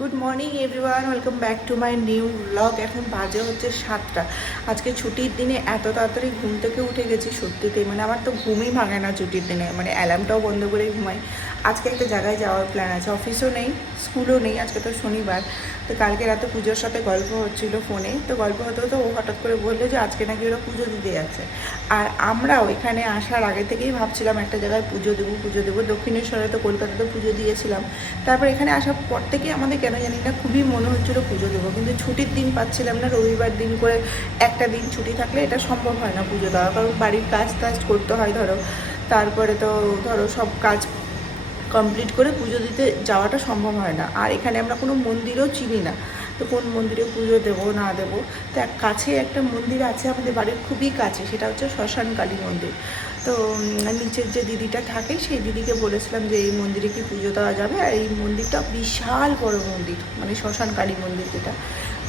Good morning everyone, welcome back to my new blog. এখন বাজে হচ্ছে 7টা। আজকে ছুটির দিনে এত তাড়াতাড়ি ঘুম থেকে উঠে গেছি সত্যিতেই, মানে আমার তো ঘুমই ভাঙে না ছুটির দিনে, মানে অ্যালার্মটাও বন্ধ করে ঘুমাই। আজকে একটা জায়গায় যাওয়ার প্ল্যান আছে, অফিসও নেই স্কুলও নেই, আজকে তো শনিবার। তো কালকে রাতে পুজোর সাথে গল্প হচ্ছিল ফোনে, তো গল্প হতে হতে ও হঠাৎ করে বললো যে আজকে নাকি ওরা পুজো দিতে যাচ্ছে। আর আমরাও এখানে আসার আগে থেকেই ভাবছিলাম একটা জায়গায় পুজো দেবো। দক্ষিণেশ্বরে তো কলকাতাতে পুজো দিয়েছিলাম, তারপর এখানে আসার পর থেকে আমাদের কেন জানি না খুবই মনে হচ্ছিলো পুজো দেবো, কিন্তু ছুটির দিন পাচ্ছিলাম না। রবিবার দিন করে একটা দিন ছুটি থাকলে এটা সম্ভব হয় না পুজো দেওয়া, কারণ বাড়ির কাজ টাজ করতে হয় ধরো, তারপরে তো ধরো সব কাজ কমপ্লিট করে পুজো দিতে যাওয়াটা সম্ভব হয় না। আর এখানে আমরা কোনো মন্দিরও চিনি না, তো কোন মন্দিরে পুজো দেবো না দেবো। তো কাছে একটা মন্দির আছে আমাদের বাড়ির খুবই কাছে, সেটা হচ্ছে শ্মশান কালী মন্দির। তো নিচের যে দিদিটা থাকে সেই দিদিকে বলেছিলাম যে এই মন্দিরে কি পুজো দেওয়া যাবে। আর এই মন্দিরটা বিশাল বড় মন্দির, মানে শ্মশান কালী মন্দির যেটা,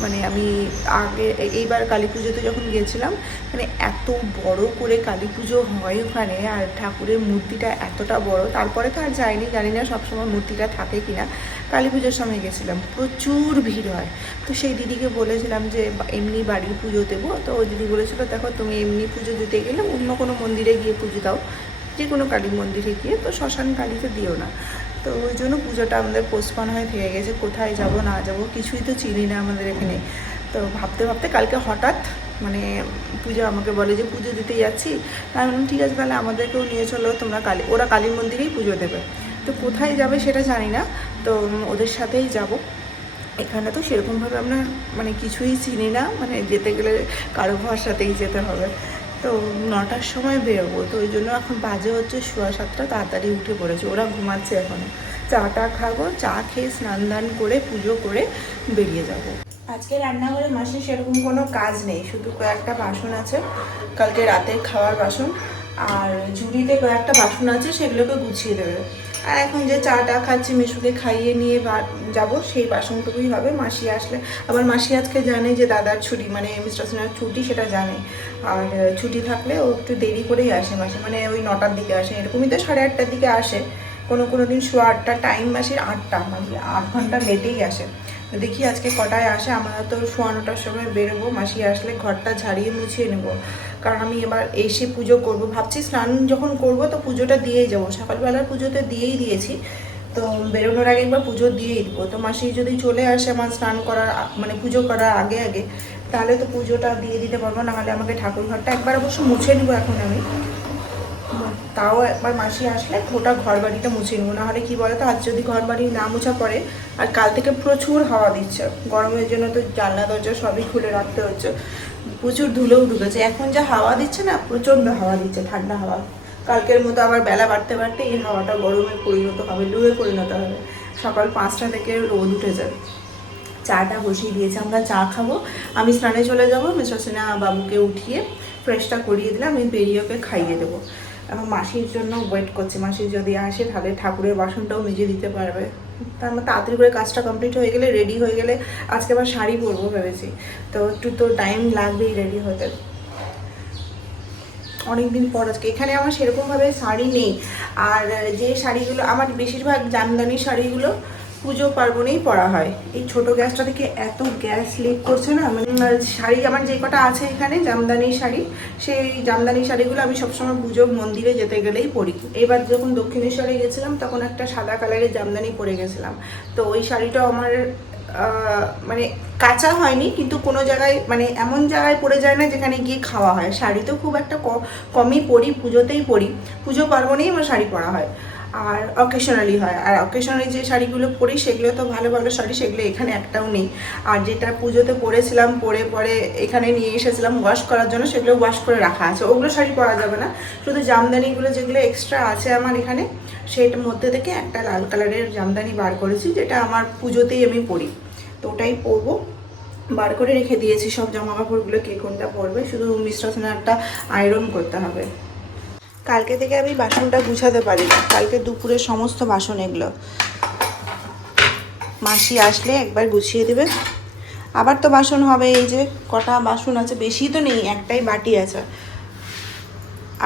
মানে আমি আগে এইবার কালী পুজোতে যখন গিয়েছিলাম, মানে এত বড় করে কালী পুজো হয় ওখানে, আর ঠাকুরের মূর্তিটা এতটা বড়। তারপরে তো আর যাইনি, জানি না সবসময় মূর্তিটা থাকে কিনা। কালী পুজোর সময় গেছিলাম, প্রচুর ভিড় হয়। তো সেই দিদিকে বলেছিলাম যে এমনি বাড়ির পুজো দেবো, তো ওই দিদি বলেছিলো দেখো তুমি এমনি পুজো দিতে গেলে অন্য কোনো মন্দিরে গিয়ে পুজো দাও, যে কোনো কালী মন্দিরে গিয়ে, তো শ্মশান কালীতে দিও না। তো ওই জন্য পুজোটা আমাদের পোস্টপন হয়ে থেকে গেছে, কোথায় যাব না যাব কিছুই তো চিনি না আমাদের এখানে। তো ভাবতে ভাবতে কালকে হঠাৎ মানে পুজো আমাকে বলে যে পুজো দিতে যাচ্ছি। তাই বললাম ঠিক আছে, তাহলে আমাদেরকেও নিয়ে চলো, তোমরা ওরা কালী মন্দিরেই পুজো দেবে। তো কোথায় যাবে সেটা জানি না, তো ওদের সাথেই যাব। এখানে তো সেরকমভাবে আমরা মানে কিছুই চিনি না, মানে যেতে গেলে কারো ভরসাতেই যেতে হবে। তো 9টার সময় বেরোবো, তো ওই জন্য এখন বাজে হচ্ছে 7:15, তাড়াতাড়ি উঠে পড়েছে, ওরা ঘুমাচ্ছে এখনও। চাটা খাবো, চা খেয়ে স্নান দান করে পুজো করে বেরিয়ে যাব। আজকে রান্নাঘরে মাসে সেরকম কোনো কাজ নেই, শুধু কয়েকটা বাসন আছে, কালকে রাতের খাওয়ার বাসন, আর ঝুড়িতে কয়েকটা বাসন আছে, সেগুলোকে গুছিয়ে দেবে। আর এখন যে চাটা খাচ্ছি মিশুকে খাইয়ে নিয়ে যাব, সেই বাসনটুকুই হবে। মাসি আসলে, আবার মাসি আজকে জানে যে দাদার ছুটি, মানে মিস্টার সিনহার ছুটি, সেটা জানে। আর ছুটি থাকলে ও একটু দেরি করেই আসে মাসি, মানে ওই 9টার দিকে আসে, এরকমই তো 8:30টার দিকে আসে। কোনো দিন 8:15 টাইম, মাসির 8টা, মানে 8 ঘন্টা লেটেই আসে। দেখি আজকে কটায় আসে। আমরা তো 9:15টার সময় বেরোবো, মাসি আসলে ঘরটা ঝাড়িয়ে মুছিয়ে নেবো, কারণ আমি এবার এসে পুজো করব ভাবছি। স্নান যখন করব তো পুজোটা দিয়েই যাবো, সকালবেলার পুজোতে দিয়েই দিয়েছি, তো বেরোনোর আগে একবার পুজো দিয়েই দেবো। তো মাসি যদি চলে আসে আমার স্নান করার মানে পুজো করার আগে আগে, তাহলে তো পুজোটা দিয়ে দিতে পারবো, নাহলে আমাকে ঠাকুর ঘরটা একবার অবশ্য মুছে নেবো এখন আমি। তাও একবার মাসি আসলে গোটা ঘর বাড়িটা মুছে নেবো, নাহলে কী বলো তো, আজ যদি ঘর বাড়ি না মোছা পড়ে, আর কাল থেকে প্রচুর হাওয়া দিচ্ছে, গরমের জন্য তো জানলা দরজা সবই খুলে রাখতে হচ্ছে, প্রচুর ধুলোও ঢুকেছে। এখন যা হাওয়া দিচ্ছে না, প্রচণ্ড হাওয়া দিচ্ছে, ঠান্ডা হাওয়া। কালকের মতো আবার বেলা বাড়তে বাড়তে এই হাওয়াটা গরমে পরিণত হবে, লুয়ে পরিণত হবে। সকাল 5টা থেকে রোদ উঠে যাবে। চাটা বসিয়ে দিয়েছে, আমরা চা খাবো, আমি স্নানে চলে যাবো, মিস্টার সিনহা বাবুকে উঠিয়ে ফ্রেশটা করিয়ে দিলে আমি বেরিয়ে ওকে খাইয়ে দেবো। এখন মাসির জন্য ওয়েট করছি, মাসি যদি আসে তাহলে ঠাকুরের বাসনটাও মেজে দিতে পারবে। তার মধ্যে তাড়াতাড়ি করে কাজটা কমপ্লিট হয়ে গেলে, রেডি হয়ে গেলে, আজকে আবার শাড়ি পরবো ভেবেছি, তো একটু তো টাইম লাগবেই রেডি হতে। অনেকদিন পর আজকে এখানে আমার সেরকমভাবে শাড়ি নেই, আর যে শাড়িগুলো আমার বেশিরভাগ জামদানি শাড়িগুলো পুজো পার্বণেই পরা হয়। এই ছোটো গ্যাসটা থেকে এত গ্যাস লিক করছে না, মানে শাড়ি আমার যে কটা আছে এখানে জামদানি শাড়ি, সেই জামদানি শাড়িগুলো আমি সবসময় পুজো মন্দিরে যেতে গেলেই পরি। এবার যখন দক্ষিণেশ্বরে গেছিলাম তখন একটা সাদা কালারের জামদানি পরে গেছিলাম, তো ওই শাড়িটা আমার মানে কাঁচা হয়নি, কিন্তু কোনো জায়গায় মানে এমন জায়গায় পরে যায় না যেখানে গিয়ে খাওয়া হয়। শাড়ি তো খুব একটা কমই পরি, পুজোতেই পরি, পুজো পার্বণেই আমার শাড়ি পরা হয়, আর অকেশনালি হয়। আর অকেশনালি যে শাড়িগুলো পরি সেগুলো তো ভালো ভালো শাড়ি, সেগুলো এখানে একটাও নেই। আর যেটা পুজোতে পরেছিলাম, পরে এখানে নিয়ে এসেছিলাম ওয়াশ করার জন্য, সেগুলো ওয়াশ করে রাখা আছে, ওগুলো শাড়ি পরা যাবে না। শুধু জামদানিগুলো যেগুলো এক্সট্রা আছে আমার এখানে, সেটার মধ্যে থেকে একটা লাল কালারের জামদানি বার করেছি, যেটা আমার পুজোতেই আমি পরি, তো ওটাই পরবো। বার করে রেখে দিয়েছি সব জামা কাপড়গুলো, কে কোনটা পরবে, শুধু মিস্টার সিনহারটা আয়রন করতে হবে। কালকে থেকে আমি বাসনটা গুছাতে পারি না, কালকে দুপুরে সমস্ত বাসন এগুলো মাসি আসলে একবার গুছিয়ে দেবে। আবার তো বাসন হবে, এই যে কটা বাসন আছে, বেশি তো নেই, একটাই বাটি আছে,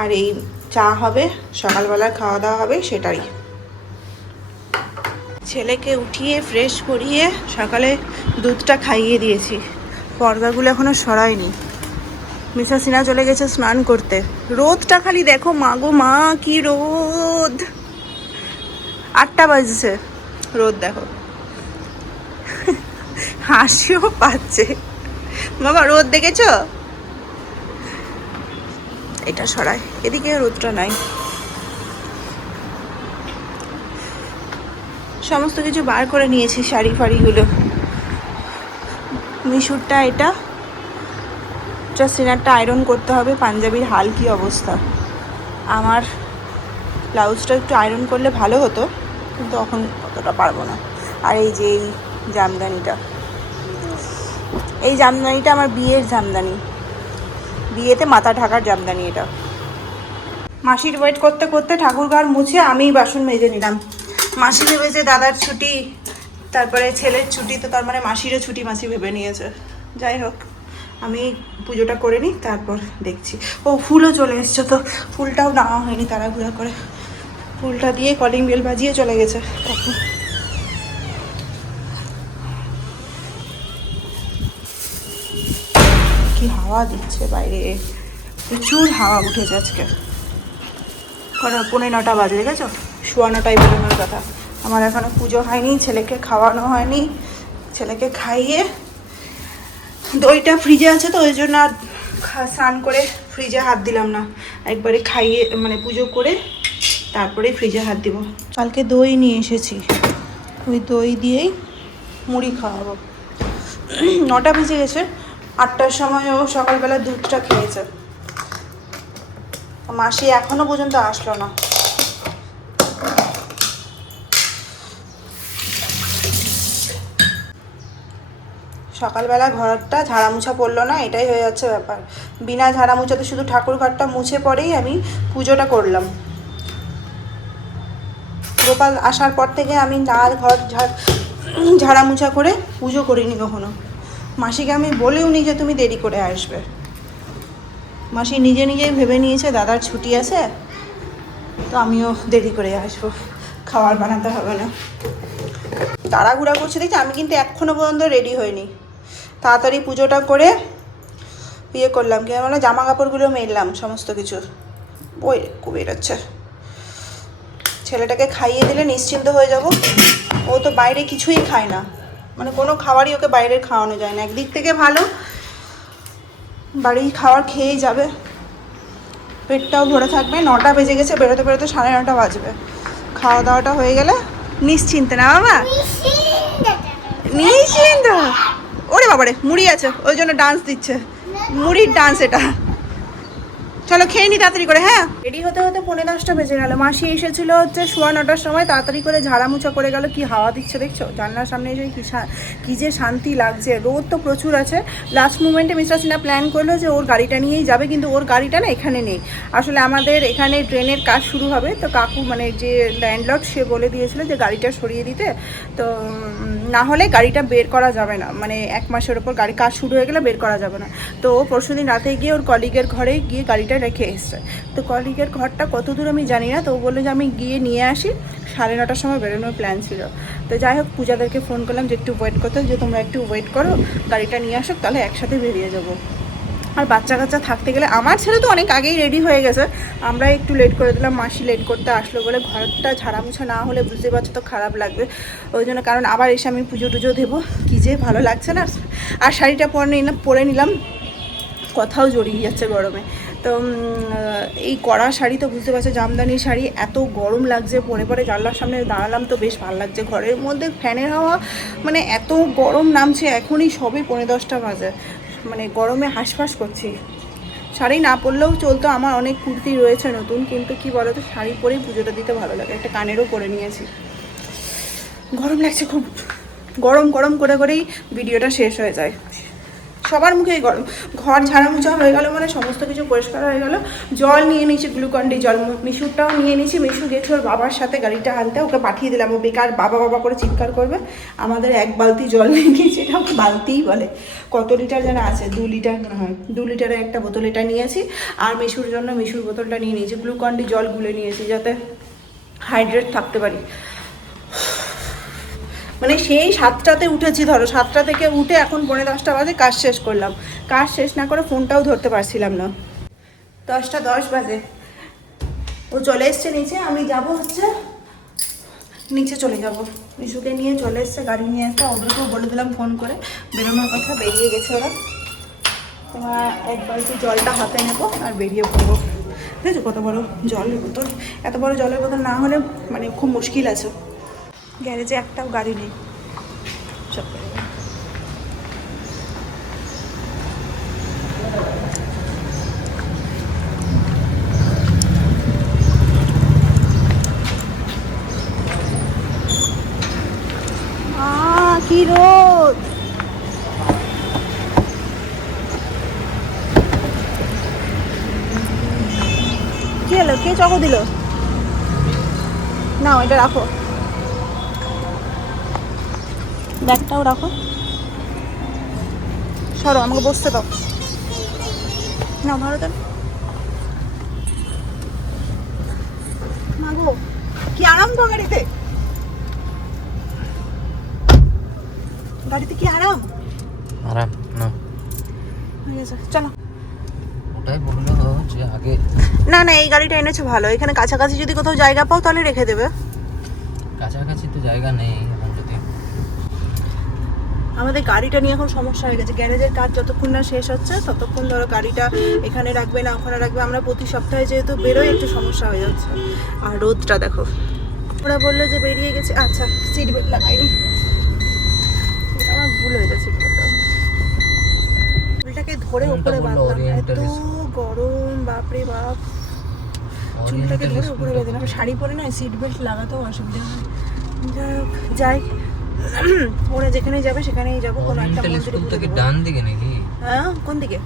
আর এই চা হবে, সকালবেলা খাওয়া দাওয়া হবে সেটাই। ছেলেকে উঠিয়ে ফ্রেশ করিয়ে সকালে দুধটা খাইয়ে দিয়েছি। পর্দাগুলো এখনো সরায়নি। মিসা সিনা চলে গেছে স্নান করতে। রোদটা খালি দেখো, মা গো মা, কি রোদ! 8টা বাজছে, রোদ দেখো। হাসিও পাচ্ছে। বাবা রোদ দেখেছো? এটা সরায়, এদিকে রোদটা নাই। সমস্ত কিছু বার করে নিয়েছি, শাড়ি ফাড়িগুলো। মিশুরটা এটা, জাস্ট সিনারটা আয়রন করতে হবে। পাঞ্জাবির হাল কি অবস্থা! আমার ব্লাউজটা একটু আয়রন করলে ভালো হতো, কিন্তু এখন অতটা পারবো না। আর এই যে এই জামদানিটা, এই জামদানিটা আমার বিয়ের জামদানি, বিয়েতে মাথা ঢাকার জামদানি এটা। মাসির ওয়েট করতে করতে ঠাকুর ঘর মুছে আমি বাসন মেজে নিলাম। মাসি ভেবেছে দাদার ছুটি, তারপরে ছেলের ছুটি, তো তার মানে মাসিরও ছুটি মাসি ভেবে নিয়েছে। যাই হোক, আমি পুজোটা করে নিই, তারপর দেখছি। ও ফুলও চলে এসছে, তো ফুলটাও নেওয়া হয়নি তাড়াহুড়া করে। ফুলটা দিয়ে কলিং বেল বাজিয়ে চলে গেছে তখন। কি হাওয়া দিচ্ছে বাইরে, প্রচুর হাওয়া উঠেছে আজকে। 9:45 বাজে, দেখেছো? 9:15টায় বেরোনোর কথা। আমার এখনো পুজো হয়নি, ছেলেকে খাওয়ানো হয়নি। ছেলেকে খাইয়ে, দইটা ফ্রিজে আছে তো ওই জন্য আর স্নান করে ফ্রিজে হাত দিলাম না। একবারে খাইয়ে মানে পুজো করে তারপরে ফ্রিজে হাত দিব। কালকে দই নিয়ে এসেছি, ওই দই দিয়েই মুড়ি খাওয়াবো। 9টা বেজে গেছে, 8টার সময় ও সকালবেলা দুধটা খেয়েছে। মাসি এখনো পর্যন্ত আসলো না। সকালবেলা ঘরটা ঝাড়া মুছা পড়লো না, এটাই হয়ে যাচ্ছে ব্যাপার। বিনা ঝাড়া মুছাতে শুধু ঠাকুর ঘরটা মুছে পরেই আমি পুজোটা করলাম। গোপাল আসার পর থেকে আমি না ঘর ঝাড়া মুছা করে পুজো করিনি কখনো। মাসিকে আমি বলেও নি যে তুমি দেরি করে আসবে। মাসি নিজে নিজেই ভেবে নিয়েছে দাদার ছুটি আছে, তো আমিও দেরি করে আসবো, খাবার বানাতে হবে না। তাড়াহুড়া করছে দেখছি, আমি কিন্তু এখনো পর্যন্ত রেডি হইনি। তাড়াতাড়ি পুজোটা করে ইয়ে করলাম, কি মানে জামা কাপড়গুলো মেললাম সমস্ত কিছু। ওই বেরোচ্ছে। ছেলেটাকে খাইয়ে দিলে নিশ্চিন্ত হয়ে যাব। ও তো বাইরে কিছুই খায় না, মানে কোনো খাবারই ওকে বাইরের খাওয়ানো যায় না। একদিক থেকে ভালো, বাড়ির খাবার খেয়েই যাবে, পেটটাও ভরে থাকবে। 9টা বেজে গেছে, বেরোতে বেরোতে 9:30 বাজবে। খাওয়া দাওয়াটা হয়ে গেলে নিশ্চিন্তে, না বাবা? নিশ্চিন্ত। ওরে বাবারে, মুড়ি আছে ওই জন্য ডান্স দিচ্ছে, মুড়ির ডান্স এটা। চলো খেয়ে নি তাড়াতাড়ি করে। হ্যাঁ, রেডি হতে হতে 10:45 বেজে গেল। মাসি এসেছিল হচ্ছে 9:15টার সময়, তাড়াতাড়ি করে ঝাড়া মুছা করে গেল। কি হাওয়া দিচ্ছে দেখছো, জানলার সামনে এসে কি যে শান্তি লাগছে। রোদ তো প্রচুর আছে। লাস্ট মোমেন্টে মিস্টার সিনহা প্ল্যান করলো যে ওর গাড়িটা নিয়েই যাবে, কিন্তু ওর গাড়িটা না এখানে নেই। আসলে আমাদের এখানে ট্রেনের কাজ শুরু হবে, তো কাকু মানে যে ল্যান্ডলর্ড সে বলে দিয়েছিল যে গাড়িটা সরিয়ে দিতে, তো না হলে গাড়িটা বের করা যাবে না, মানে 1 মাসের ওপর গাড়ি কাজ শুরু হয়ে গেলে বের করা যাবে না। তো ও পরশুদিন রাতে গিয়ে ওর কলিগের ঘরে গিয়ে গাড়িটা রেখে এসছে। তো কলিগের ঘরটা কত দূর আমি জানি না, তো ও বললো যে আমি গিয়ে নিয়ে আসি। 9:30টার সময় বেরোনোর প্ল্যান ছিল। তো যাই হোক, পূজাদেরকে ফোন করলাম যে একটু ওয়েট করতে, যে তোমরা একটু ওয়েট করো, গাড়িটা নিয়ে আসো, তাহলে একসাথে বেরিয়ে যাবো। আর বাচ্চা কাচ্চা থাকতে গেলে, আমার ছেলে তো অনেক আগেই রেডি হয়ে গেছে, আমরা একটু লেট করে দিলাম। মাসি লেট করতে আসলো বলে ঘরটা ঝাড়া মুছা না হলে বুঝতে পারছো তো খারাপ লাগবে, ওই জন্য। কারণ আবার এসে আমি পুজো টুজো দেবো, কী যে ভালো লাগছে না। আর শাড়িটা পরে নিলাম, কথাও জড়িয়ে যাচ্ছে গরমে। তো এই কড়া শাড়ি তো বুঝতে পারছো, জামদানি শাড়ি, এত গরম লাগছে। পরে পরে জানলার সামনে দাঁড়ালাম তো বেশ ভালো লাগছে। ঘরের মধ্যে ফ্যানের হাওয়া, মানে এত গরম নামছে। এখনই সবে 10:45 বাজে, মানে গরমে হাঁসফাঁস করছি। শাড়ি না পরলেও চলতো, আমার অনেক কুর্তি রয়েছে নতুন, কিন্তু কি বলো তো, শাড়ি পরেই পুজোটা দিতে ভালো লাগে। একটা কানেরও করে নিয়েছি। গরম লাগছে খুব, গরম গরম করে করেই ভিডিওটা শেষ হয়ে যায়। সবার মুখেই গরম। ঘর ঝাড়া মোছা হয়ে গেল, মানে সমস্ত কিছু পরিষ্কার হয়ে গেল। জল নিয়ে নিয়েছি, গ্লুকন্ডি জল। মিশুরটাও নিয়ে নিয়েছি। মিশু গেছে ওর বাবার সাথে গাড়িটা আনতে, ওকে পাঠিয়ে দিলাম। ও বেকার বাবা বাবা করে চিৎকার করবে। আমাদের 1 বালতি জল নিয়ে নিয়েছি, এটা ওকে বালতিই বলে। কত লিটার যেন আছে, 2 লিটার মনে হয়। 2 লিটারের একটা বোতল এটা নিয়েছি। আর মিশুর জন্য মিশুর বোতলটা নিয়ে নিয়েছি। গ্লুকন্ডি জল গুলে নিয়েছি যাতে হাইড্রেট থাকতে পারি। মানে সেই 7টাতে উঠেছি, ধরো 7টা থেকে উঠে এখন 9:45 বাজে কাজ শেষ করলাম। কাজ শেষ না করে ফোনটাও ধরতে পারছিলাম না। 10টা 10 বাজে ও চলে এসছে নিচে, আমি যাব হচ্ছে নিচে চলে যাব। মিশুকে নিয়ে চলে এসছে, গাড়ি নিয়ে এসে ওদেরকেও বলে দিলাম ফোন করে বেরোনোর কথা, বেরিয়ে গেছে ওরা। তোমার এক বালতি জলটা হাতে নেবো আর বেরিয়ে পড়বো। বুঝেছো কত বড় জলের বোতল, এত বড় জলের বোতল না হলে মানে খুব মুশকিল আছে। গ্যারেজে একটাও গাড়ি নেই। সব কি রোদ, কি হলো, কে চকো দিল? না এটা রাখো, ব্যাগটাও রাখো, সরো আমাকে বসতে দাও। না ভালো তো মাগো, কি আরাম তো গাড়িতে, গাড়িতে কি আরাম। আরাম না, ঠিক আছে চলো। ওটাই বললো যে আগে না না এই গাড়িটা এনেছো ভালো, এখানে কাছাকাছি যদি কোথাও জায়গা পাও তাহলে রেখে দেবে। কাছাকাছি তো জায়গা নেই এখন, যদি আমাদের গাড়িটা নিয়ে এখন সমস্যা হয়ে গেছে। গ্যারেজের কাজ যতক্ষণ না শেষ হচ্ছে ততক্ষণ ধরো গাড়িটা এখানে রাখবে না ওখানে রাখবে, আমরা প্রতি সপ্তাহে যেহেতু বেরোই একটু সমস্যা হয়ে যাচ্ছে। আর রোদটা দেখো, ওরা বললো যে বেরিয়ে গেছে, আচ্ছা সিট বেল্ট লাগাইনি, আমার ভুল হয়ে যাচ্ছে। চুলটাকে ধরে উপরে বাঁধলাম, এত গরম বাপরে বাপ, চুলটাকে ধরে উপরে বেঁধে না, শাড়ি পরে না সিট বেল্ট লাগাতেও অসুবিধা হয়। যাই ওরা যেখানে যাবে সেখানেই যাবো, কোনো একটা মন্দিরে। ডান দিকে নাকি? হ্যাঁ কোন দিকে?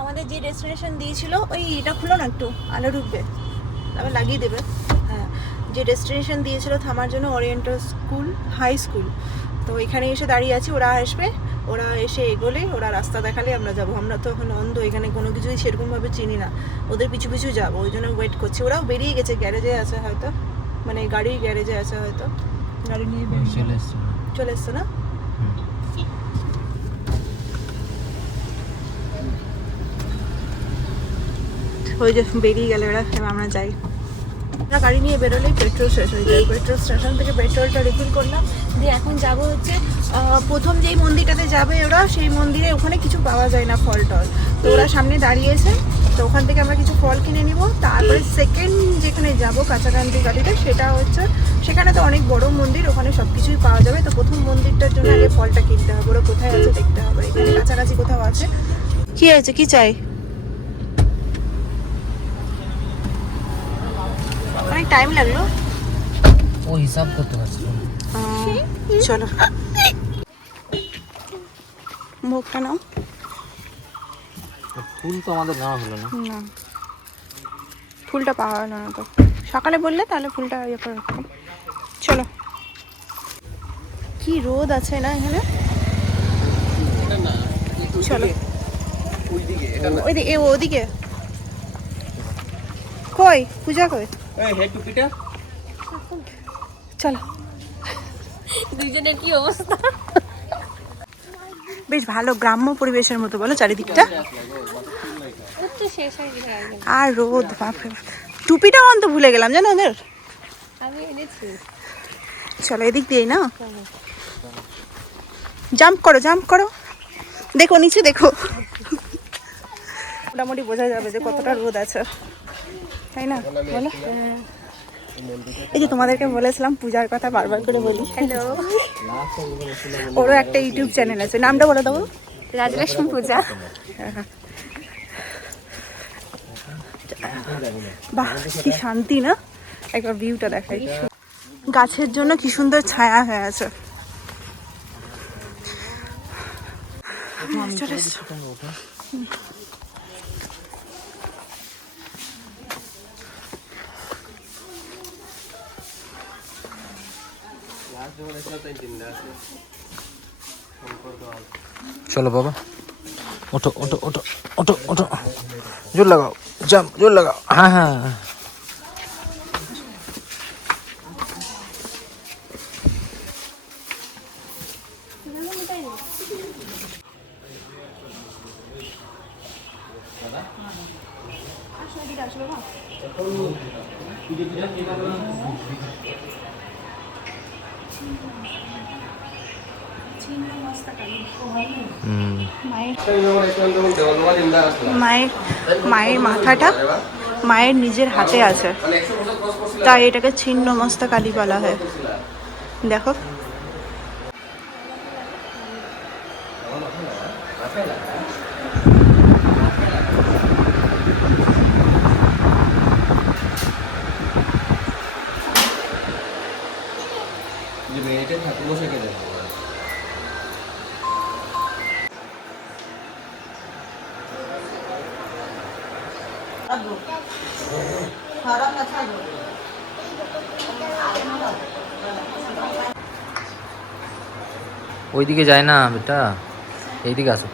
আমাদের যে ডেস্টিনেশন দিয়েছিল ওই এটা খুলো না একটু, আলো ঢুকবে আবার লাগিয়ে দেবে। হ্যাঁ যে ডেস্টিনেশন দিয়েছিল থামার জন্য, ওরিয়েন্টাল স্কুল হাই স্কুল, তো এখানে এসে দাঁড়িয়ে আছি। ওরা আসবে, ওরা এসে এগোলে, ওরা রাস্তা দেখালে আমরা যাবো। আমরা তো এখন অন্ধ, এখানে কোনো কিছুই সেরকমভাবে চিনি না, ওদের পিছু পিছু যাবো, ওই জন্য ওয়েট করছি। ওরাও বেরিয়ে গেছে, গ্যারেজে আছে হয়তো, মানে গাড়ির গ্যারেজে আছে হয়তো, গাড়ি নিয়ে চলে এসছে না। ওই যে বেরিয়ে গেলে ওরা, এবার আমরা যাই। আমরা গাড়ি নিয়ে বেরোলেই পেট্রোল শেষ হয়ে যায়, পেট্রোল স্টেশন থেকে পেট্রোলটা রিফিল করলাম, দিয়ে এখন যাব হচ্ছে প্রথম যেই মন্দিরটাতে যাবে ওরা, সেই মন্দিরে ওখানে কিছু পাওয়া যায় না ফল টল, তো ওরা সামনে দাঁড়িয়েছে, তো ওখান থেকে আমরা কিছু ফল কিনে নিব। তারপরে সেকেন্ড যেখানে যাব কাছাকাছি গাড়িতে, সেটা হচ্ছে সেখানে তো অনেক বড় মন্দির, ওখানে সব কিছুই পাওয়া যাবে। তো প্রথম মন্দিরটার জন্য আগে ফলটা কিনতে হবে, ওরা কোথায় আছে দেখতে হবে, এখানে কাছাকাছি কোথাও আছে। কি হয়েছে, কি চাই? অনেক টাইম লাগলো, ও হিসাব করতে পারছি। চলো ভোগটা নাও। ফুল তো আমাদের নেওয়া হলো না। না ফুলটা পাওয়া হলো না তো, সকালে বললে তাহলে ফুলটা ইয়ে করে রাখতাম। চলো, কি রোদ আছে না এখানে। চলো ওদিকে কই পূজা কই, চলো। দুইজনের কি অবস্থা? বেশ ভালো গ্রাম্য পরিবেশের মতো বলো চারিদিকটা, আর রোদ বাপরে। টুপিটাও আনতে ভুলে গেলাম জানো ওদের, আমি এনেছি। চলো এদিক দিয়ে না, জাম্প করো জাম্প করো, দেখো নিচে দেখো, মোটামুটি বোঝা যাবে যে কতটা রোদ আছে, তাই না বলো। এই যে তোমাদেরকে বলেছিলাম পূজার কথা বারবার করে বলি, হ্যালো, ওরও একটা ইউটিউব চ্যানেল আছে, নামটা বলে দেবো, রাজলক্ষ্মী পূজা। বাহ কি শান্তি না, একবার ভিউটা দেখাই, গাছের জন্য কি সুন্দর ছায়া হয়ে আছে। চলে এসছো। চলো বাবা, ওঠো ওঠো ওঠো ওঠো ওঠো, জোর লাগাও, জাম্প জোর লাগাও, হ্যাঁ হ্যাঁ। আসলো না। মায়ের মাথাটা মায়ের নিজের হাতে আছে, তাই এটাকে ছিন্ন মস্তা কালী বলা হয়। দেখো ওইদিকে যায় না বেটা, এইদিকে আসো।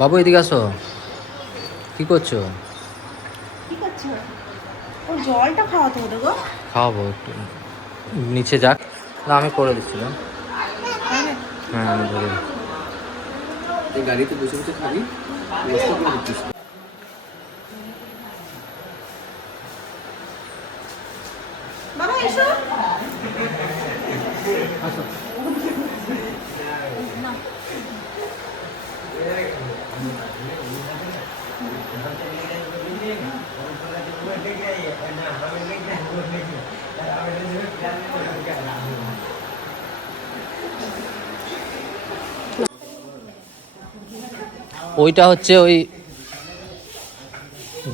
বাবু এদিকে আসো, কি করছো? কি করছো? ও জলটা খাওয়াতে হতো গো। খাওয়াবো একটু, নিচে যাক না, আমি করে দিচ্ছিলাম। হ্যাঁ আমি ধরে দিচ্ছি। গাড়িতে বসে বসে খাবি, কষ্ট করে দিচ্ছিস। বাবা এসো। ওইটা হচ্ছে ওই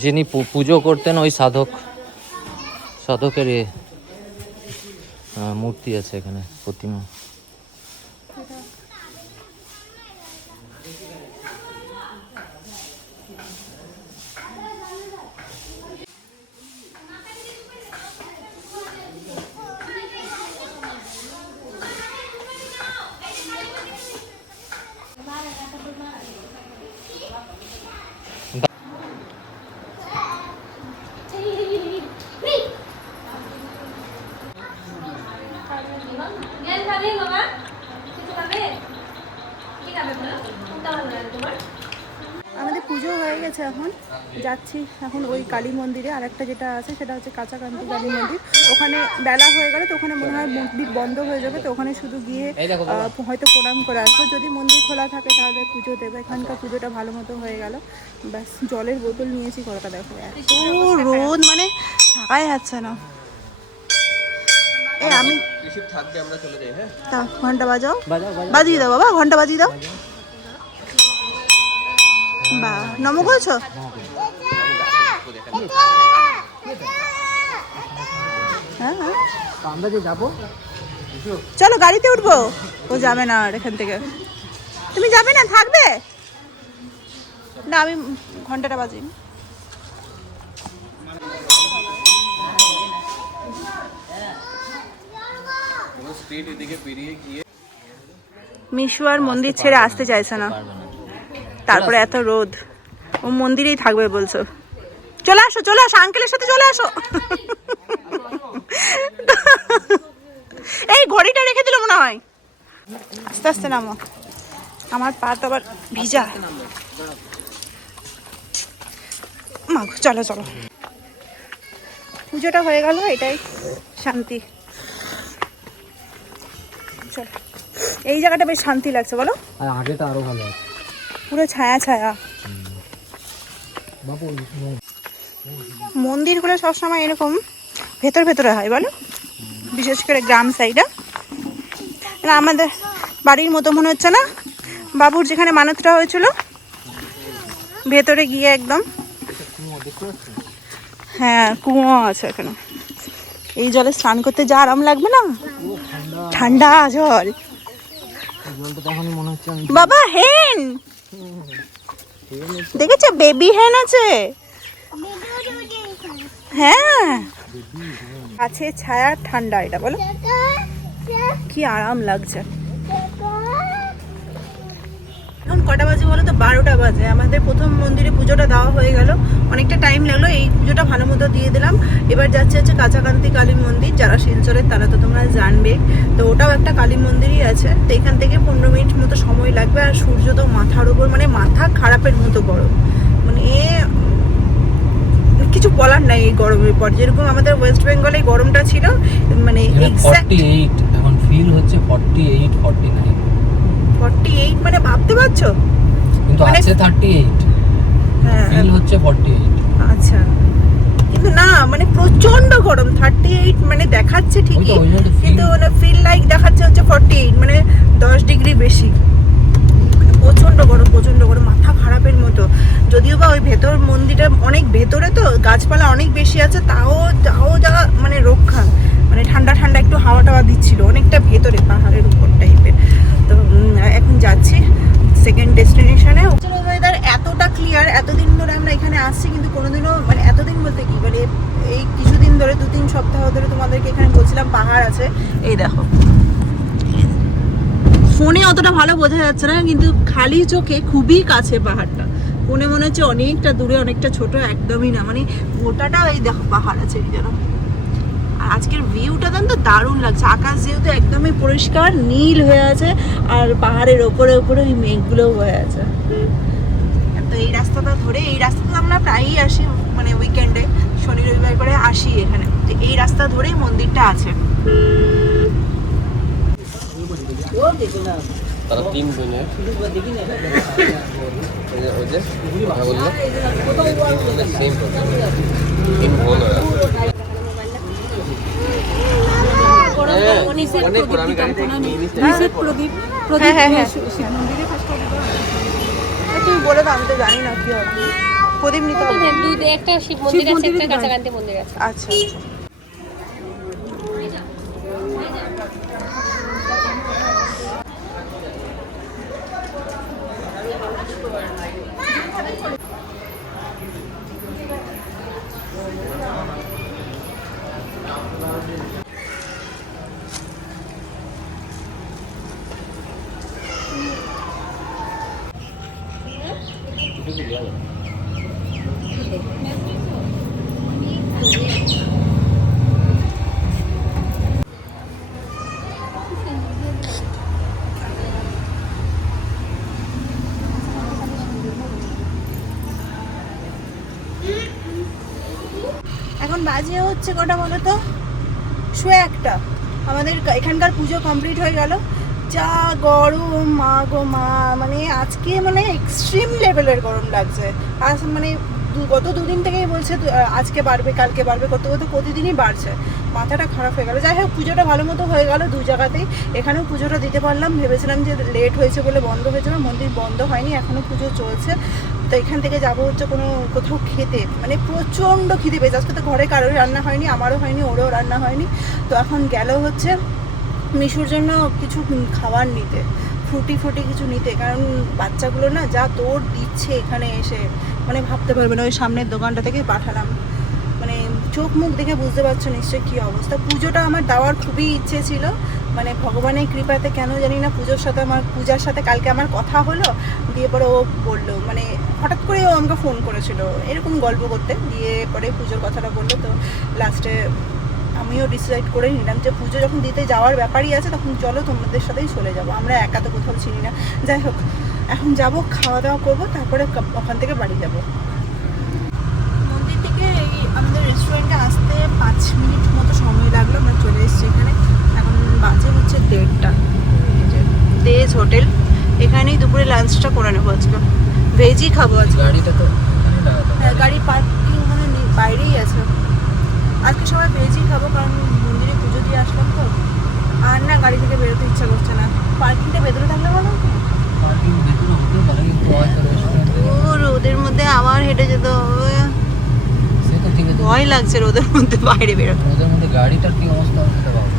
যিনি পুজো করতেন, ওই সাধকের মূর্তি আছে এখানে, প্রতিমা। আমাদের পুজো হয়ে গেছে, এখন যাচ্ছি এখন ওই কালী মন্দিরে। আর একটা যেটা আছে সেটা হচ্ছে কাঁচাকান্তি কালী মন্দির। ওখানে বেলা হয়ে গেলে তো ওখানে মনে হয় মন্দির বন্ধ হয়ে যাবে, তো ওখানে শুধু গিয়ে হয়তো প্রণাম করে আসবো। যদি মন্দির খোলা থাকে তাহলে পুজো দেবে। এখানকার পুজোটা ভালো মতো হয়ে গেল। ব্যাস জলের বোতল নিয়েছি, কতটা দেখো এত রোদ, মানে থাকাই যাচ্ছে না। এই আমি থাকবে, আমরা চলে যাই। হ্যাঁ, তা ঘন্টা বাজাও, বাজিয়ে দাও বাবা, ঘন্টা বাজিয়ে দাও। বা নম করেছো? হ্যাঁ হ্যাঁ, আমরা যে যাবো, চলো গাড়িতে উঠবো। ও যাবে না আর এখান থেকে। তুমি যাবে না, থাকবে না? আমি ঘন্টাটা বাজি। স্ট্রিট এদিকে পেরিয়ে গিয়ে মিশু আর মন্দির ছেড়ে আসতে চাইছে না, তারপরে এত রোদ। ও মন্দিরেই থাকবে বলছো। চলে আসো, চলে আসো, আঙ্কেলের সাথে চলে আসো। এই ঘড়িটা রেখে দিল মনে হয়। আস্তে আস্তে নামো, আমার পা তো আবার ভিজা। মা চলো চলো, পুজোটা হয়ে গেল, এটাই শান্তি। চলো, এই জায়গাটা বেশ শান্তি লাগছে বলো। আর আগেটা আরো ভালো আছে, পুরো ছায়া ছায়া। মন্দিরগুলো সবসময় এরকম ভেতর ভেতরে হয় বলো, বিশেষ করে গ্রাম সাইডে। আমাদের বাড়ির মতো মনে হচ্ছে না? বাবুর যেখানে মানতটা হয়েছিল, ভেতরে গিয়ে একদম। হ্যাঁ, কুয়ো আছে এখানে। এই জলে স্নান করতে যা আরাম লাগবে না, ঠান্ডা জল। বাবা হেন দেখেছো? বেবি হেন আছে। হ্যাঁ, আছে ছায়া, ঠান্ডা। এটা বলো কি আরাম লাগছে। এখন কটা বাজে বলো তো? 12টা বাজে। আমাদের প্রথম মন্দিরে পুজোটা দেওয়া হয়ে গেল, অনেকটা টাইম লাগলো। এই পুজোটা ভালো মতো দিয়ে দিলাম। এবার যাচ্ছে হচ্ছে কাঁচাকান্তি কালী মন্দির, যারা শিলচরের তারা তো তোমরা জানবে। তো ওটাও একটা কালী মন্দিরই আছে। তো এখান থেকে 15 মিনিট মতো সময় লাগবে। আর সূর্য তো মাথার উপর, মানে মাথা খারাপের মতো গরম, মানে কিছু বলার নাই এই গরমের পর। যেরকম আমাদের ওয়েস্ট বেঙ্গলে গরমটা ছিল, মানে এক্স্যাক্ট 48 এখন ফিল হচ্ছে 48 49 48, মানে ভাবতে পারছো? কিন্তু মানে- আছে 38 হ্যাঁ ফিল হচ্ছে 48 আচ্ছা, কিন্তু না মানে প্রচন্ড গরম। 38 মানে দেখাচ্ছে ঠিকই, ওই জন্য তো feel- কিন্তু মানে ফিল লাইক দেখাচ্ছে হচ্ছে 48, মানে 10 ডিগ্রি বেশি। মানে প্রচন্ড গরম, প্রচন্ড গরম, মাথা খারাপের মতো। যদিও বা ওই ভেতর মন্দিরটা অনেক ভেতরে, তো গাছপালা অনেক বেশি আছে, তাও তাও যা মানে রক্ষা, মানে ঠান্ডা ঠান্ডা একটু হাওয়া টাওয়া দিচ্ছিল, অনেকটা ভেতরে পাহাড়ের উপর টাইপের। তো এখন যাচ্ছি সেকেন্ড ডেস্টিনেশনে। ওয়েদার এতটা ক্লিয়ার, এতদিন ধরে আমরা এখানে আসছি, কিন্তু কোনোদিনও মানে এতদিন বলতে কি, মানে এই কিছুদিন ধরে 2-3 সপ্তাহ ধরে তোমাদেরকে এখানে বলছিলাম পাহাড় আছে। এই দেখো, ফোনে অতটা ভালো বোঝা যাচ্ছে না, কিন্তু খালি চোখে খুবই কাছে পাহাড়টা। ফোনে মনে হচ্ছে অনেকটা দূরে, অনেকটা ছোট, একদমই না। মানে গোটাটা এই দেখো পাহাড় আছে এই যেন। আর আজকের ভিউটা তো দারুণ লাগছে। আকাশ যেহেতু একদমই পরিষ্কার নীল হয়ে আছে, আর পাহাড়ের ওপরে ওপরে ওই মেঘগুলো হয়ে আছে। তো এই রাস্তাটা ধরে, এই রাস্তাতে আমরা প্রায়ই আসি, মানে উইকেন্ডে শনি রবিবার করে আসি এখানে। তো এই রাস্তা ধরেই মন্দিরটা আছে। তারা 3 জনের ওই যে কথা বললো সেম অনেক বড়। আমি গাড়িতে নিয়ে নিচ্ছি। প্রদীপ হ্যাঁ হ্যাঁ হ্যাঁ, তুমি বলে দাও, আমি তো জানি না কি হবে। প্রদীপ নিতে হবে। দুধে একটা শিব মন্দির আছে, একটা কাঁচাকান্তি মন্দির আছে। আচ্ছা আচ্ছা। এখন বাজে হচ্ছে কটা বলো তো? 1:01। আমাদের এখানকার পুজো কমপ্লিট হয়ে গেল। যা গরম, মা গো মা, মানে আজকে মানে এক্সট্রিম লেভেলের গরম লাগছে। আজ মানে গত 2 দিন থেকেই বলছে আজকে বাড়বে, কালকে বাড়বে, করতে করতে প্রতিদিনই বাড়ছে। মাথাটা খারাপ হয়ে গেল। যাই হোক, পুজোটা ভালো মতো হয়ে গেল 2 জায়গাতেই। এখানেও পুজোটা দিতে পারলাম। ভেবেছিলাম যে লেট হয়েছে বলে বন্ধ হয়ে যাবে, মন্দির বন্ধ হয়নি, এখনও পুজো চলছে। তো এখান থেকে যাবো হচ্ছে কোথাও খেতে, মানে প্রচণ্ড খিদে পেয়েছে। আজকে তো ঘরে কারোর রান্না হয়নি, আমারও হয়নি, ওরও রান্না হয়নি। তো এখন গেল হচ্ছে মিশুর জন্য কিছু খাবার নিতে, ফ্রুটি কিছু নিতে, কারণ বাচ্চাগুলো না যা তোর দিচ্ছে এখানে এসে, মানে ভাবতে পারবে না। ওই সামনের দোকানটা থেকে পাঠালাম, মানে চোখ মুখ দেখে বুঝতে পারছো নিশ্চয়ই কী অবস্থা। পুজোটা আমার দেওয়ার খুবই ইচ্ছে ছিল, মানে ভগবানের কৃপাতে কেন জানি না পূজার সাথে কালকে আমার কথা হলো। দিয়ে পরে ও বললো, মানে হঠাৎ করে ও আমাকে ফোন করেছিল এরকম গল্প করতে, দিয়ে পরে পুজোর কথাটা বললো। তো লাস্টে আমিও ডিসাইড করে নিলাম যে পুজো যখন দিতে যাওয়ার ব্যাপারই আছে, তখন চলো তোমাদের সাথেই চলে যাবো, আমরা একা তো কোথাও চিনি না। যাই হোক, এখন যাব, খাওয়া দাওয়া করবো, তারপরে ওখান থেকে বাড়ি যাব। মন্দির থেকে এই আমাদের রেস্টুরেন্টে আসতে 5 মিনিট মতো সময় লাগলো। আমরা চলে এসেছি এখানে। এখন বাজে হচ্ছে 1:30। দেজ হোটেল, এখানেই দুপুরে লাঞ্চটা করে নেবো আজকে। ভেজই খাবো আজকে। গাড়িটা তো হ্যাঁ, গাড়ি পার্কিং মানে বাইরেই আছে। আজকে সবাই ভেজই খাবো, কারণ মন্দিরে পুজো দিয়ে আসলাম তো। আর না, গাড়ি থেকে বেরোতে ইচ্ছা করছে না। পার্কিংটা ভেতরে থাকলে ভালো। পার্কিং ভেতরে হতে পারে, কিন্তু হয়তো রেস্টুরেন্টে ও রোদের মধ্যে আবার হেঁটে যেতে হবে, সে তো ঠিক আছে। ভয় লাগছে রোদের মধ্যে বাইরে বেরোতে। ওদের মধ্যে গাড়িটার কি অবস্থা হবে সেটা ভাবো।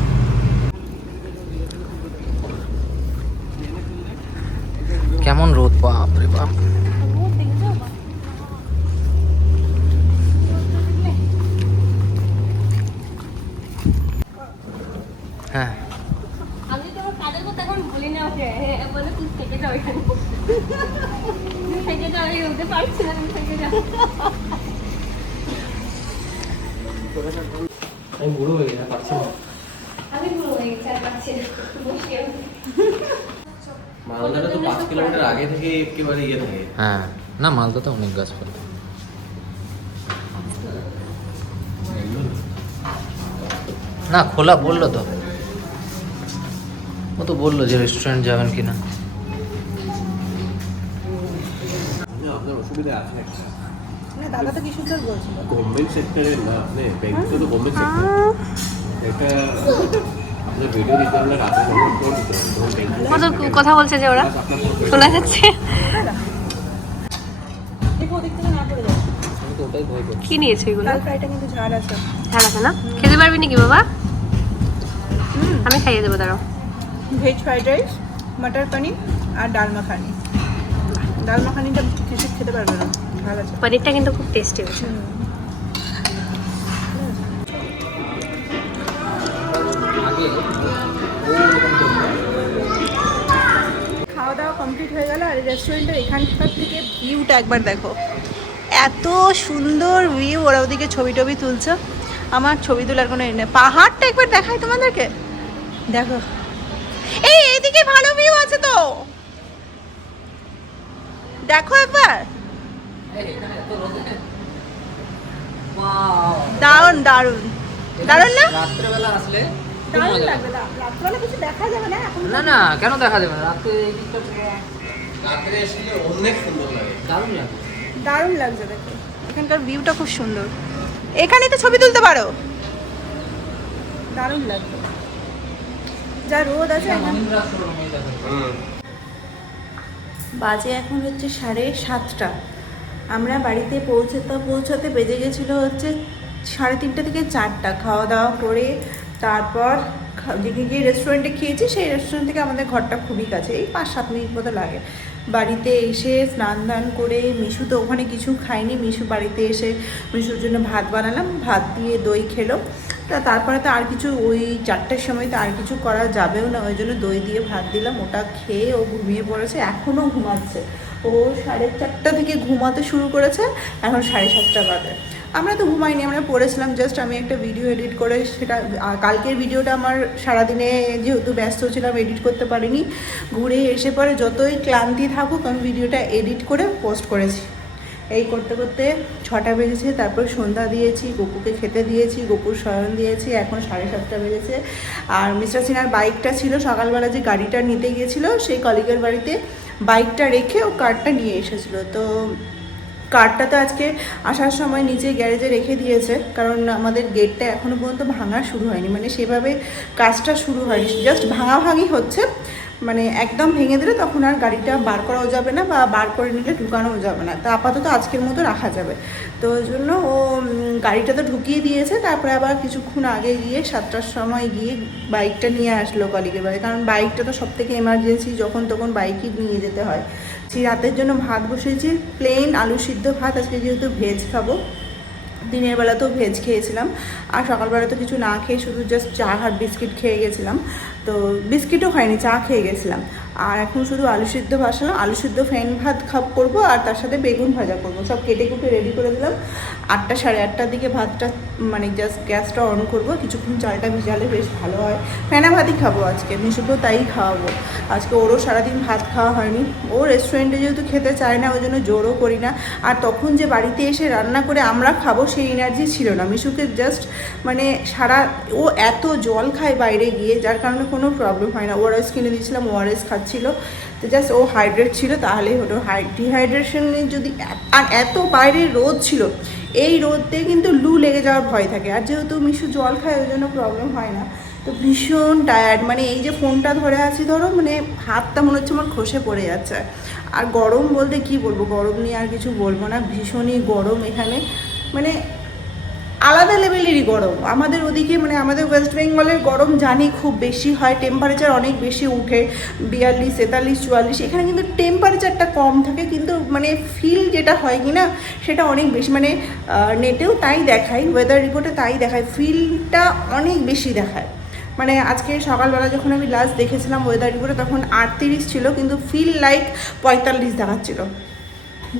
কেমন রোদ, বাপ রে বাপ। হ্যাঁ, আমি তো আমার কাজের কথা এখন বলি না, ওকে বলে তুই থেকে যাও এখানে। পারছি না, তুমি থেকে যাও। আমি বুড়ো হয়ে গেছি, পারছি না। আমি বুড়ো হয়ে গেছি, আর পারছি না। মুশকিল। মালদাটা তো 5 কিলোমিটার আগে থেকে একেবারে ইয়ে থাকে। হ্যাঁ, না মালদাতে অনেক গাছপালা। না খোলা বললো তো, ও তো বললো যে রেস্টুরেন্ট যাবেন কিনা। আপনার অসুবিধা আছে একটা। না দাদা তো কি সুন্দর বলছিল। গভর্নমেন্ট সেক্টরের না, আপনি ব্যাংক তো গভর্নমেন্ট সেক্টর। এটা আপনার ভিডিও দিতে হলে রাতে ফোন দিতে হবে। তখন ব্যাংক কত কথা বলছে যে ওরা, শোনা যাচ্ছে। দেখো ওদিক থেকে না পড়ে যায়। আমি তো ওটাই ভয় করছি। কি নিয়েছে এগুলো? লাল ফ্রাইটা কিন্তু ঝাড় আছে। ঝাল আছে না? খেতে পারবি নাকি বাবা? আমি খাইয়ে দেবো, দাঁড়াও। ভেজ ফ্রাইড রাইস, মটর পনির আর ডাল মাখানি। ডাল মাখানিটা কিছু খেতে পারবে না, ভালো আছে। পনিরটা কিন্তু খুব টেস্টি হয়েছে। আগে ও ওরকম করতো। খাওয়া দাওয়া কমপ্লিট হয়ে গেল। আর রেস্টুরেন্টের এখানকার থেকে ভিউটা একবার দেখো, এত সুন্দর ভিউ। ওরা ওদিকে ছবি টবি তুলছে, আমার ছবি তোলার কোনো নেই। পাহাড়টা একবার দেখাই তোমাদেরকে, দেখো এইদিকে ভালো ভিউ আছে তো, দেখো একবার। দারুণ দারুণ দারুণ না? রাত্রেবেলা আসলে খুব দারুণ মজা লাগবে। রাত্রবেলা কিছু দেখা যাবে না এখন। না না, কেন দেখা যাবে না? রাত্রে এই দিকটা থেকে রাত্রে আসলে অনেক সুন্দর লাগে। দারুণ লাগে। দারুণ লাগছে দেখো, এখানকার ভিউটা খুব সুন্দর। এখানেই তো ছবি তুলতে পারো, দারুণ লাগবে। যা রোদ আছে এখন। মাহিন্দ্রা শোরুম এই দেখো। বাজে এখন হচ্ছে 7:30। আমরা বাড়িতে পৌঁছাতে বেজে গেছিলো হচ্ছে 3:30 থেকে 4টা। খাওয়া দাওয়া করে তারপর যে রেস্টুরেন্টে খেয়েছি সেই রেস্টুরেন্ট থেকে আমাদের ঘরটা খুবই কাছে, এই 5-7 মিনিট মতো লাগে। বাড়িতে এসে স্নান দান করে, মিশু তো ওখানে কিছু খায়নি, মিশু বাড়িতে এসে মিশুর জন্য ভাত বানালাম, ভাত দিয়ে দই খেলো। তারপরে তো আর কিছু ওই 4টার সময় তো আর কিছু করা যাবেও না, ওই জন্য দই দিয়ে ভাত দিলাম। ওটা খেয়ে ও ঘুমিয়ে পড়েছে, এখনও ঘুমাচ্ছে। ও 4:30 থেকে ঘুমাতে শুরু করেছে, এখন 7:30 বাজে। আমরা তো ঘুমাইনি, আমরা পড়েছিলাম। জাস্ট আমি একটা ভিডিও এডিট করে সেটা, কালকের ভিডিওটা আমার সারাদিনে যেহেতু ব্যস্ত ছিলাম এডিট করতে পারিনি। ঘুরে এসে পরে যতই ক্লান্তি থাকুক আমি ভিডিওটা এডিট করে পোস্ট করেছি। এই করতে করতে 6টা বেজেছে। তারপর সন্ধ্যা দিয়েছি, গপুকে খেতে দিয়েছি, গপুর শয়ন দিয়েছি, এখন 7:30 বেজেছে। আর মিস্টার সিনহার বাইকটা ছিল, সকালবেলা যে গাড়িটা নিতে গিয়েছিলো সেই কলিগের বাড়িতে বাইকটা রেখে ও কারটা নিয়ে এসেছিলো। তো কারটা তো আজকে আসার সময় নিচে গ্যারেজে রেখে দিয়েছে, কারণ আমাদের গেটটা এখনও পর্যন্ত ভাঙা শুরু হয়নি, মানে সেভাবে কাজটা শুরু হয়নি, জাস্ট ভাঙাভাঙি হচ্ছে। মানে একদম ভেঙে দিলে তখন আর গাড়িটা বার করাও যাবে না, বা বার করে নিলে ঢুকানোও যাবে না। তো আপাতত আজকের মতো রাখা যাবে। তো ওই জন্য ও গাড়িটা তো ঢুকিয়ে দিয়েছে। তারপরে আবার কিছুক্ষণ আগে গিয়ে 7টার সময় গিয়ে বাইকটা নিয়ে আসলো কলিগের বাড়ি, কারণ বাইকটা তো সবথেকে এমার্জেন্সি, যখন তখন বাইকই নিয়ে যেতে হয়। সেই রাতের জন্য ভাত বসিয়েছি, প্লেন আলু সিদ্ধ ভাত। আজকে যেহেতু ভেজ খাবো, দিনের বেলাতেও ভেজ খেয়েছিলাম, আর সকালবেলা তো কিছু না খেয়ে শুধু জাস্ট চা আর বিস্কিট খেয়ে গেছিলাম। তো বিস্কিটও খাইনি, চা খেয়ে গেছিলাম। আর এখন শুধু আলু সিদ্ধ বসালাম, আলু সিদ্ধ ফ্যান ভাত করবো, আর তার সাথে বেগুন ভাজা করবো। সব কেটে কুটে রেডি করে দিলাম। 8টা 8:30 দিকে ভাতটা মানে জাস্ট গ্যাসটা অন করবো, কিছুক্ষণ চালটা ভিজালে বেশ ভালো হয়। ফেনা ভাতই খাবো আজকে, মিশুকেও তাই খাওয়াবো। আজকে ওরও সারাদিন ভাত খাওয়া হয়নি, ও রেস্টুরেন্টে যেহেতু খেতে চায় না ওই জন্য জোরও করি না। আর তখন যে বাড়িতে এসে রান্না করে আমরা খাবো সেই এনার্জি ছিল না মিশুকে। জাস্ট মানে ও এত জল খায় বাইরে গিয়ে, যার কারণে কোনো প্রবলেম হয় না। ওআরএস কিনে দিয়েছিলাম, ওআরএস খাচ্ছিল। তো জাস্ট ও হাইড্রেট ছিল, তাহলেই হলো। ডিহাইড্রেশনে যদি, আর এত বাইরে রোদ ছিল, এই রোদে কিন্তু লু লেগে যাওয়ার ভয় থাকে। আর যেহেতু মিশু জল খায় ওই জন্য প্রবলেম হয় না। তো ভীষণ টায়ার্ড, মানে এই যে ফোনটা ধরে আছি ধরো, মানে হাতটা মনে হচ্ছে আমার খসে পড়ে যাচ্ছে। আর গরম বলতে কি বলবো, গরম নিয়ে আর কিছু বলবো না, ভীষণই গরম এখানে, মানে আলাদা লেভেলেরই গরম। আমাদের ওদিকে মানে আমাদের ওয়েস্ট বেঙ্গলের গরম জানি খুব বেশি হয়, টেম্পারেচার অনেক বেশি উঠে 42, 43, 44। এখানে কিন্তু টেম্পারেচারটা কম থাকে, কিন্তু মানে ফিল যেটা হয় কি না সেটা অনেক বেশি। মানে নেটেও তাই দেখায়, ওয়েদার রিপোর্টে তাই দেখায়, ফিলটা অনেক বেশি দেখায়। মানে আজকে সকালবেলা যখন আমি লাস্ট দেখেছিলাম ওয়েদার রিপোর্টে তখন 38 ছিল, কিন্তু ফিল লাইক 45 দেখাচ্ছিল।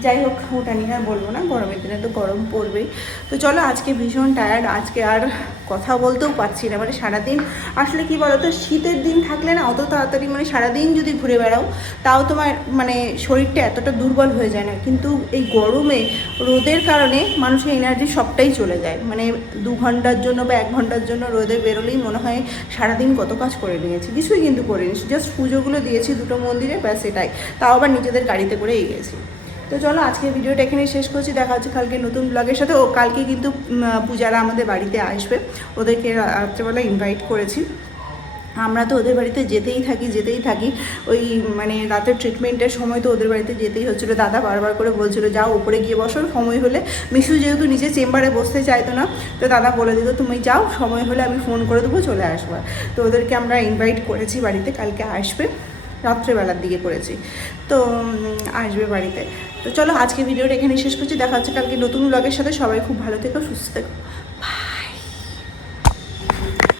যাই হোক ওটা নিয়ে আর বলবো না, গরমের দিনে তো গরম পড়বেই। তো চলো, আজকে ভীষণ টায়ার্ড, আজকে আর কথা বলতেও পারছি না। মানে সারাদিন আসলে কি বলো তো, শীতের দিন থাকলে না অত তাড়াতাড়ি মানে সারাদিন যদি ঘুরে বেড়াও তাও তোমার মানে শরীরটা এতটা দুর্বল হয়ে যায় না, কিন্তু এই গরমে রোদের কারণে মানুষের এনার্জি সবটাই চলে যায়। মানে 2 ঘন্টার জন্য বা 1 ঘন্টার জন্য রোদে বেরোলেই মনে হয় সারাদিন কত কাজ করে নিয়েছি, কিছুই কিন্তু করিনি, জাস্ট পুজোগুলো দিয়েছি 2টো মন্দিরে, ব্যাস এটাই, তাও আবার নিজেদের গাড়িতে করেই গেছি। তো চলো আজকে ভিডিওটা এখানে শেষ করছি, দেখা হচ্ছে কালকে নতুন ব্লগের সাথে। ও কালকে কিন্তু পূজারা আমাদের বাড়িতে আসবে, ওদেরকে রাত্রেবেলা ইনভাইট করেছি। আমরা তো ওদের বাড়িতে যেতেই থাকি, ওই মানে রাতের ট্রিটমেন্টের সময় তো ওদের বাড়িতে যেতেই হচ্ছিলো। দাদা বারবার করে বলছিল যাও উপরে গিয়ে বসো, সময় হলে। মিশু যেহেতু নিজে চেম্বারে বসতে চাইতো না, তো দাদা বলে দিত তুমি যাও, সময় হলে আমি ফোন করে দেবো, চলে আসবো। তো ওদেরকে আমরা ইনভাইট করেছি বাড়িতে, কালকে আসবে, রাত্রেবেলার দিকে করেছি, তো আসবে বাড়িতে। তো চলো আজকে ভিডিওটা এখানে শেষ করছি, দেখা হচ্ছে কালকে নতুন ব্লগের সাথে। সবাই খুব ভালো থেকো, সুস্থ থেকো।